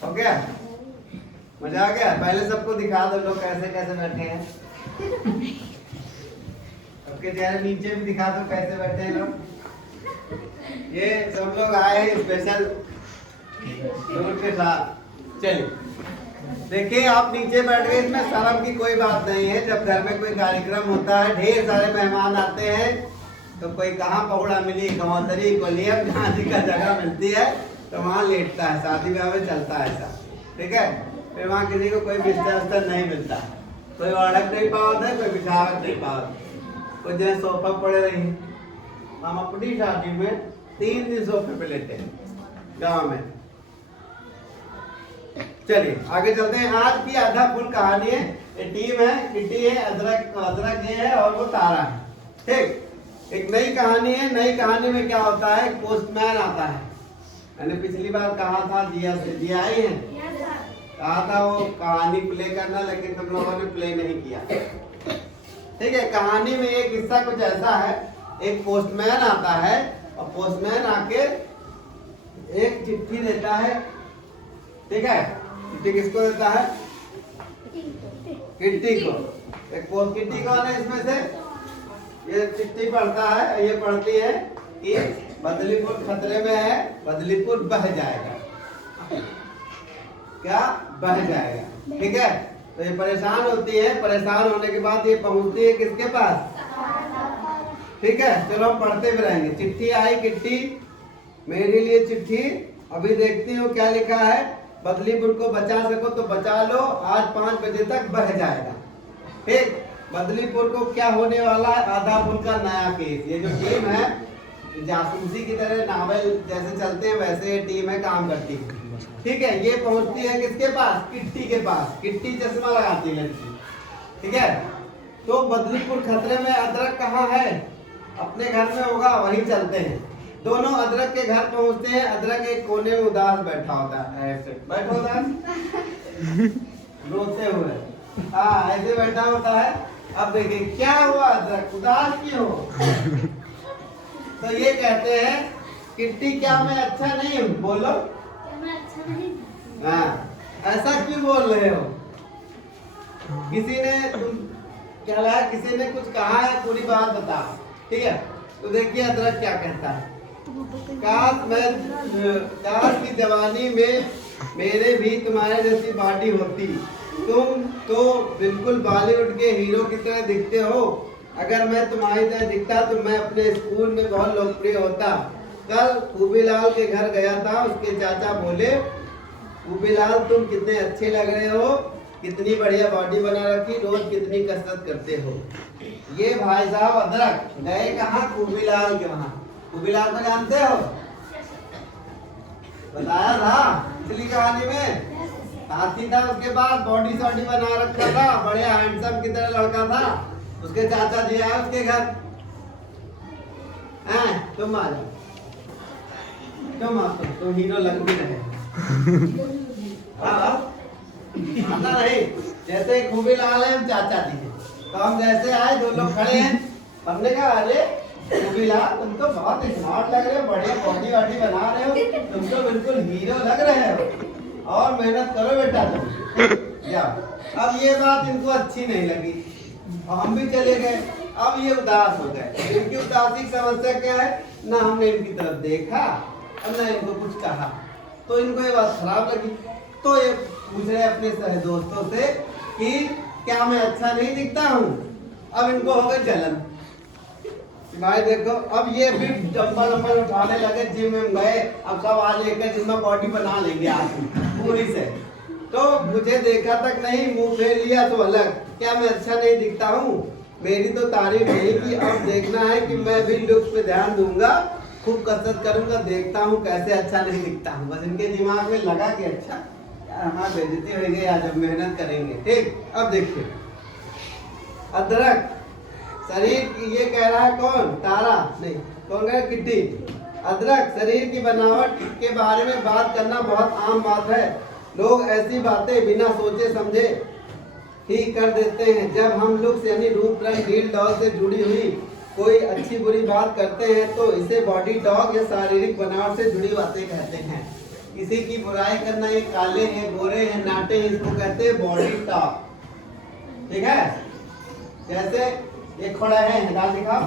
हो गया? मजा आ गया? पहले सबको दिखा दो लोग कैसे कैसे बैठे हैं। सबके चेहरे नीचे भी दिखा दो कैसे बैठे हैं लोग। ये सब लोग आए हैं स्पेशल टूर के साथ। चलिए देखिए, आप नीचे बैठ गए, इसमें शर्म की कोई बात नहीं है। जब घर में कोई कार्यक्रम होता है, ढेर सारे मेहमान आते हैं, तो कोई कहाँ पहुड़ा मिली, कमौतरी, कोलियम, जहाँ जी का जगह मिलती है तो वहाँ लेटता है। शादी ब्याह में चलता है ऐसा, ठीक है। फिर वहाँ किसी को कोई बिस्तर उस्तर नहीं मिलता, कोई ओढ़क नहीं पावत है, कोई बिछावट नहीं पावत, कोई जैसे सोफा पड़े रही। हम अपनी शादी में 3 दिन सोफे पे लेटे हैं गाँव में। चलिए आगे चलते हैं। आज की आधा फुल कहानी है। ये टीम है, किट्टी है, अदरक ये है और वो तारा है, ठीक। एक नई कहानी है। नई कहानी में क्या होता है, पोस्टमैन आता है। मैंने पिछली बार कहा था, दिया आई है, कहा था वो कहानी प्ले करना, लेकिन तुम लोगों ने प्ले नहीं किया, ठीक है। कहानी में एक हिस्सा कुछ ऐसा है, एक पोस्टमैन आता है और पोस्टमैन आके एक चिट्ठी देता है, ठीक है। चिट्ठी किसको देता है? किट्टी को। एक किट्टी कौन है इसमें से? ये चिट्ठी पढ़ता है, ये पढ़ती है कि बदलीपुर खतरे में है, बदलीपुर बह जाएगा। क्या बह जाएगा, ठीक है। तो ये परेशान होती है। परेशान होने के बाद ये पहुंचती है किसके पास? ठीक है, चलो हम पढ़ते भी रहेंगे। चिट्ठी आई किट्टी, मेरे लिए चिट्ठी, अभी देखती हूँ क्या लिखा है। बदलीपुर को बचा सको तो बचा लो, आज 5 बजे तक बह जाएगा, ठीक। बदलीपुर को क्या होने वाला है? आधा फुल का नया केस। ये जो टीम है, जासूसी की तरह नावल जैसे चलते हैं वैसे ये टीम है, काम करती है, ठीक है। ये पहुंचती है किसके पास? किट्टी के पास। किट्टी चश्मा लगाती है लड़की, ठीक है। तो बदलीपुर खतरे में, अदरक कहाँ है? अपने घर में होगा, वहीं चलते हैं। दोनों अदरक के घर पहुंचते हैं। अदरक एक कोने में उदास बैठा होता है, ऐसे बैठा होता है रोते हुए, हाँ ऐसे बैठा होता है। अब देखिए क्या हुआ, अदरक उदास क्यों? तो ये कहते हैं, किट्टी क्या मैं अच्छा नहीं हूँ? बोलो, मैं अच्छा नहीं। हाँ, ऐसा क्यों बोल रहे हो? किसी ने तुम क्या लगा, किसी ने कुछ कहा है, पूरी बात बता, ठीक है। तो देखिए अदरक क्या कहता है, काश की जवानी में मेरे भी तुम्हारे जैसी बॉडी होती, तुम तो बिल्कुल बॉलीवुड के हीरो की तरह दिखते हो। अगर मैं तुम्हारी तरह दिखता तो मैं अपने स्कूल में बहुत लोकप्रिय होता। कल खूबीलाल के घर गया था, उसके चाचा बोले, खूबीलाल तुम कितने अच्छे लग रहे हो, कितनी बढ़िया बॉडी बना रखी, रोज कितनी कसरत करते हो। ये भाई साहब अदरक गए कहाँ? खूबीलाल के वहाँ। खूबीलाल को जानते हो? बताया था पिछली कहानी में। हाथी था उसके पास, बॉडी सॉडी बना रखा था, बढ़िया हैंडसम की तरह लड़का था। उसके चाचा जी आए उसके घर, तुम आ जाओ, तुम हीरो लग भी रहे। आता नहीं, जैसे खूबीलाल है, हम चाचा जी हैं, तो हम जैसे आए, 2 लोग खड़े हैं, हमने कहा अरे खूबीलाल तुम तो बहुत स्मार्ट लग रहे हो, बढ़िया बॉडी वॉडी बना रहे हो, तुम तो बिल्कुल हीरो लग रहे हो, और मेहनत करो बेटा तुम जाओ। अब ये बात इनको अच्छी नहीं लगी और हम भी चले गए। अब ये उदास हो गए। इनकी उदासी की समस्या क्या है? ना हमने इनकी तरफ देखा और ना इनको कुछ कहा, तो इनको ये बात खराब लगी। तो ये पूछ रहे अपने सह दोस्तों से कि क्या मैं अच्छा नहीं दिखता हूँ? अब इनको हो गई जलन। भाई देखो, अब ये भी डंबल उठाने लगे, जिम में गए, अब सब आज एक जिम में बॉडी बना लेंगे आज पूरी से। तो मुझे देखा तक नहीं, मुंह फेर लिया तो अलग। क्या मैं अच्छा नहीं दिखता हूँ? मेरी तो तारीफ नहीं की, अब देखना है कि मैं भी लुक पे ध्यान दूंगा, खूब कसरत करूंगा, देखता हूँ कैसे अच्छा नहीं दिखता हूँ। बस इनके दिमाग में लगा कि अच्छा यार हमारी बेइज्जती हो गई, आज अब मेहनत करेंगे, ठीक। अब देखिए अदरक शरीर की, ये कह रहा है कौन? तारा नहीं, कौन कह रहा है? किट्टी। अदरक शरीर की बनावट के बारे में बात करना बहुत आम बात है। लोग ऐसी बातें बिना सोचे समझे ही कर देते हैं। जब हम लुक्स यानी रूप रंग ढील डॉल से जुड़ी हुई कोई अच्छी बुरी बात करते हैं तो इसे बॉडी टॉक या शारीरिक बनावट से जुड़ी बातें कहते हैं। किसी की बुराई करना, ये काले हैं, गोरे हैं, नाटे हैं, इसको कहते हैं बॉडी टॉक। ठीक है, जैसे ये खड़ा है, हिला दिखाओ,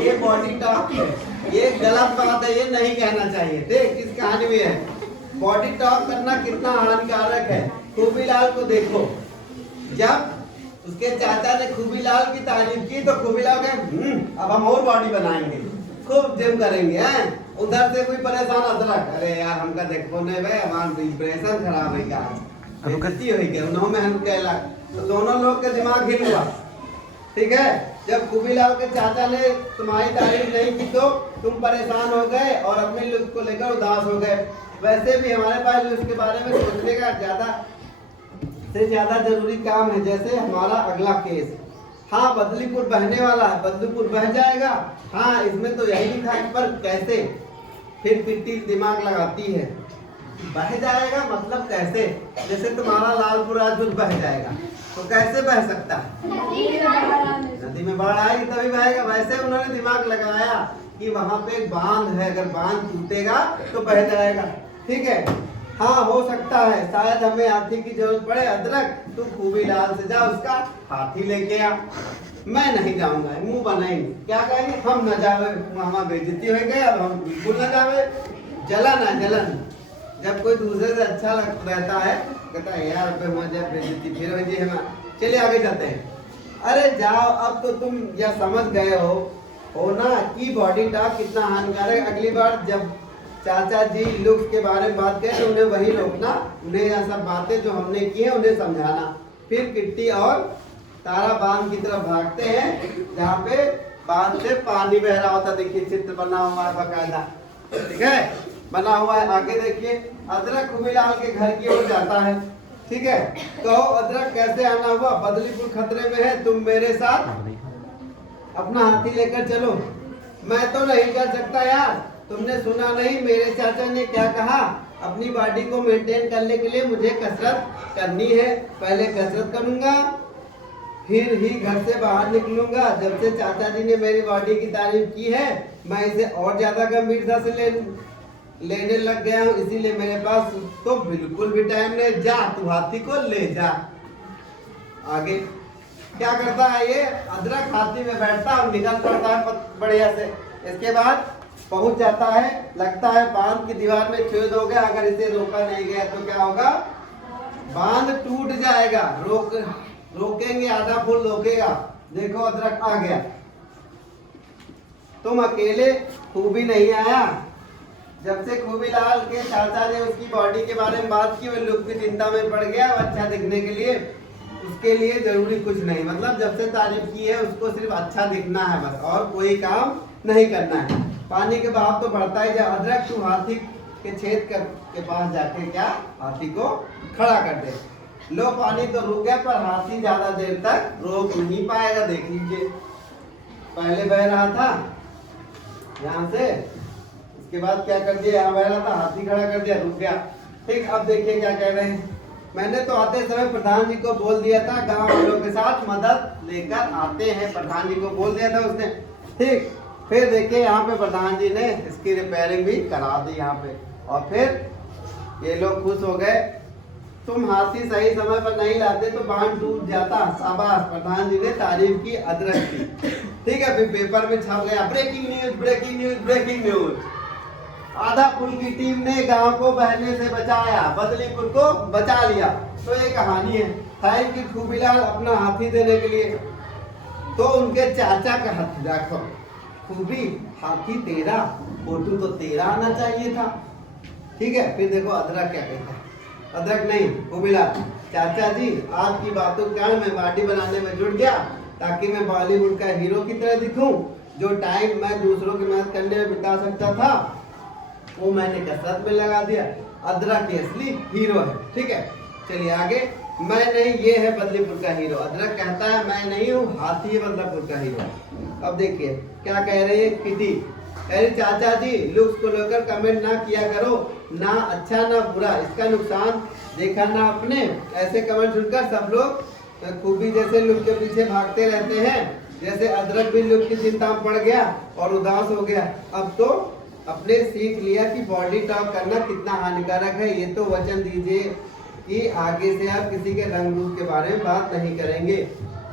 ये बॉडी टॉक है। ये गलत बात है, ये नहीं कहना चाहिए। देख इस कहानी में है बॉडी टॉक करना कितना हानिकारक है। खूबीलाल को देखो, जब उसके चाचा ने खूबीलाल की तारीफ की तो खूबीलाल कहे अब हम और बॉडी बनाएंगे, खूब जिम करेंगे हैं। उधर से कोई परेशान अदरक, अरे यार हमका देखो नहीं भाई, हमारा इंप्रेशन खराब है, क्या बेइज्जती हो गई उन्होंने हम कहला। तो दोनों लोग का दिमाग हिल हुआ। ठीक है, जब खूबीलाल के चाचा ने तुम्हारी तारीफ नहीं की तो तुम परेशान हो गए और अपने लुक को लेकर उदास हो गए। वैसे भी हमारे पास उसके बारे में सोचने का ज्यादा से ज्यादा जरूरी काम है। जैसे हमारा अगला केस, हाँ बदलीपुर बहने वाला है, बदलीपुर बह जाएगा, हाँ इसमें तो यही लिखा है, पर कैसे? फिर पिट्टी दिमाग लगाती है, बह जाएगा मतलब कैसे? जैसे तुम्हारा लालपुर राजपुर बह जाएगा तो कैसे बह सकता है? नदी में बाढ़ आएगी तभी बहेगा। वैसे उन्होंने दिमाग लगाया कि वहां पे एक बांध है, अगर बांध टूटेगा तो बह जाएगा। ठीक है, हाँ हो सकता है शायद हमें हाथी की जरूरत पड़े। अदरक तू खूबीलाल से जा, उसका हाथी लेके आ। मैं नहीं जाऊंगा, मुंह बनाएंगे, क्या कहेंगे? हम न जावे, वहां बेइज्जती हो गए, अब हम बिल्कुल न जावे। जलन है, जलन। जब कोई दूसरे से अच्छा रहता है, कहता है यार मुझे बेइज्जती फिर हो गई, चलिए आगे जाते हैं। अरे जाओ, अब तो तुम यह समझ गए हो ना कि बॉडी टॉक कितना हानिकारक। अगली बार जब चाचा जी लुक्स के बारे में बात करें तो उन्हें वही रोकना, उन्हें यह सब बातें जो हमने की है उन्हें समझाना। फिर किट्टी और तारा बांध की तरफ भागते हैं, जहाँ पे बांध से पानी बह रहा होता। देखिए चित्र बना हुआ है बकायदा, ठीक है, बना हुआ है। आगे देखिए, अदरक खूबीलाल के घर की ओर जाता है। ठीक है, तो अदरक कैसे आना हुआ? बदलीपुर खतरे में है, तुम मेरे साथ अपना हाथी लेकर चलो। मैं तो नहीं चल सकता यार, तुमने सुना नहीं मेरे चाचा ने क्या कहा? अपनी बॉडी को मेंटेन करने के लिए मुझे कसरत करनी है। पहले कसरत करूंगा, फिर ही घर से बाहर निकलूंगा। जब से चाचा जी ने मेरी बॉडी की तारीफ की है, मैं इसे और ज्यादा गंभीरता से लेने लग गया हूँ, इसीलिए मेरे पास तो बिल्कुल भी टाइम नहीं। जा तू हाथी को ले जा। आगे क्या करता है ये? अदरक हाथी में बैठता और निकल पड़ता है बढ़िया से। इसके बाद पहुंच जाता है, लगता है बांध की दीवार में छेद हो गया, अगर इसे रोका नहीं गया तो क्या होगा? बांध टूट जाएगा। रोकेंगे, आधा फूल रोकेगा। देखो अदरक आ गया, तुम अकेले खूबी नहीं आया। जब से खूबीलाल के चाचा ने उसकी बॉडी के बारे में बात की, वो लुक की चिंता में पड़ गया। अच्छा दिखने के लिए उसके लिए जरूरी कुछ नहीं, मतलब जब से तारीफ की है उसको सिर्फ अच्छा दिखना है बस, और कोई काम नहीं करना है। पानी के बहाव तो बढ़ता ही जा। अदरक तू हाथी के छेद के पास जाके क्या हाथी को खड़ा कर दे। लो पानी तो रुक गया, पर हाथी ज्यादा देर तक रोक नहीं पाएगा। देख लीजिए, पहले बह रहा था यहाँ से, उसके बाद क्या कर दिया, यहाँ बह रहा था, हाथी खड़ा कर दिया, रुक गया। ठीक, अब देखिए क्या कह रहे हैं। मैंने तो आते समय प्रधान जी को बोल दिया था, गांव वालों के साथ मदद लेकर आते हैं, प्रधान जी को बोल दिया था उसने। ठीक, फिर देखिए यहाँ पे प्रधान जी ने इसकी रिपेयरिंग भी करा दी यहाँ पे, और फिर ये लोग खुश हो गए। तुम हाथी सही समय पर नहीं लाते तो बांध टूट जाता। शाबाश, प्रधान जी ने तारीफ की अदरक की। ठीक है, फिर पेपर में छप गया, breaking news, breaking news, breaking news. आधा पुल की टीम ने गांव को बहने से बचाया, बदलीपुर को बचा लिया। तो ये कहानी है। थैंक यू खूबीलाल अपना हाथी देने के लिए। तो उनके चाचा का हाथी देखो, खूबी हाथी तेरा, फोटो तो तेरा आना चाहिए था। ठीक है, फिर देखो अदरक क्या कहता है। अदरक नहीं, खूबीलाल, चाचा जी आपकी बातों के कारण मैं बॉडी बनाने में जुट गया, ताकि मैं बॉलीवुड का हीरो की तरह दिखूं। जो टाइम मैं दूसरों की मदद करने में बिता सकता था, वो मैंने कसरत में लगा दिया। अदरक ये असली हीरो है। ठीक है, चलिए आगे। मैं नहीं, ये है बदलीपुर का हीरो। अदरक कहता है मैं नहीं हूँ, हाथी है बदलीपुर का हीरो। अब देखिए क्या कह रही है किटी। अरे चाचा जी लुक्स को लेकर कमेंट ना किया करो, ना अच्छा ना बुरा, इसका नुकसान देखा ना अपने। ऐसे कमेंट सुनकर सब लोग खूबी जैसे लुक के पीछे भागते रहते हैं। जैसे अदरक भी लुक की चिंता में पड़ गया और उदास हो गया। अब तो अपने सीख लिया कि बॉडी टॉक करना कितना हानिकारक है। ये तो वचन दीजिए कि आगे से आप किसी के रंग रूप के बारे में बात नहीं करेंगे।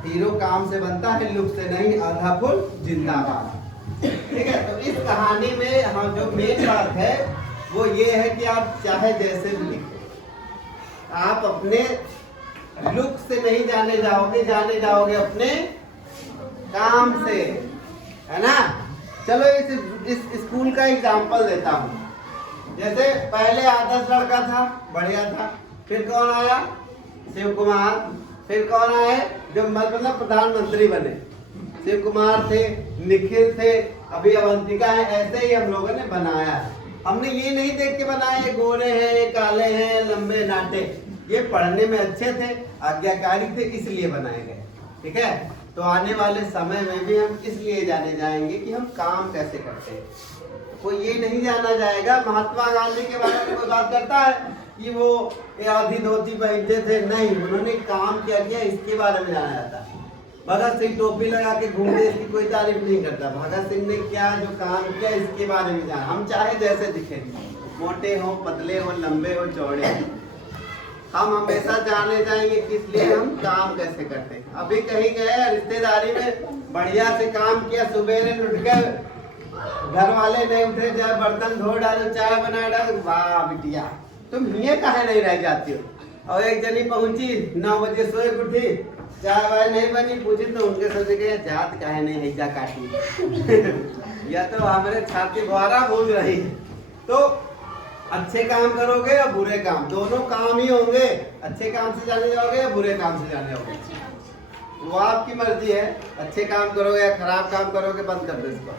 हीरो काम से बनता है, लुक से नहीं। आधा फुल जिंदाबाद। ठीक है, तो इस कहानी में हम जो मेन बात है वो ये है कि आप चाहे जैसे भी लिखें, आप अपने लुक से नहीं जाने जाओगे अपने काम से, है ना। चलो इस स्कूल का एग्जांपल देता हूँ। जैसे पहले आदर्श लड़का था, बढ़िया था। फिर कौन आया? शिव कुमार। फिर कौन आए जो मतलब प्रधानमंत्री बने? शिव कुमार थे, निखिल थे, अभी अवंतिका है। ऐसे ही हम लोगों ने बनाया है। हमने ये नहीं देख के बनाए गोरे हैं, ये काले हैं, लंबे नाटे। ये पढ़ने में अच्छे थे, आज्ञाकारी थे, इसलिए बनाए गए। ठीक है, तो आने वाले समय में भी हम इसलिए जाने जाएंगे कि हम काम कैसे करते हैं। कोई ये नहीं जाना जाएगा महात्मा गांधी के बारे में कोई बात करता है कि वो आधी धोती पहनते थे, नहीं, उन्होंने काम क्या किया इसके बारे में जाना जाता है। भगत सिंह टोपी लगा के घूमते, इसकी कोई तारीफ नहीं करता। भगत सिंह ने क्या जो काम किया इसके बारे में जाना। हम चाहे जैसे दिखे, मोटे हो, पतले हो, लंबे हो, चौड़े हो, हम हमेशा जाने जाएंगे कि इसलिए हम काम कैसे करते हैं। अभी कहीं गए रिश्तेदारी में, बढ़िया से काम किया, सुबेरे उठ के घर वाले नहीं उठे, जाए बर्तन धो डालो, चाय बना डालो, वाह बिटिया तुम ये काहे नहीं रह जाती हो। और एक जनी पहुंची 9 बजे सोए उठी, चाय वाय नहीं बनी, पूछी तो उनके सोचे के जात काहे नहीं हैजा काटी या तो हमारे छाती द्वारा बोल रही है। तो अच्छे काम करोगे या बुरे काम, दोनों काम ही होंगे। अच्छे काम से जाने जाओगे या बुरे काम से जाने जाओगे, वो आपकी मर्जी है। अच्छे काम करोगे या खराब काम करोगे, बंद कर दो इसको।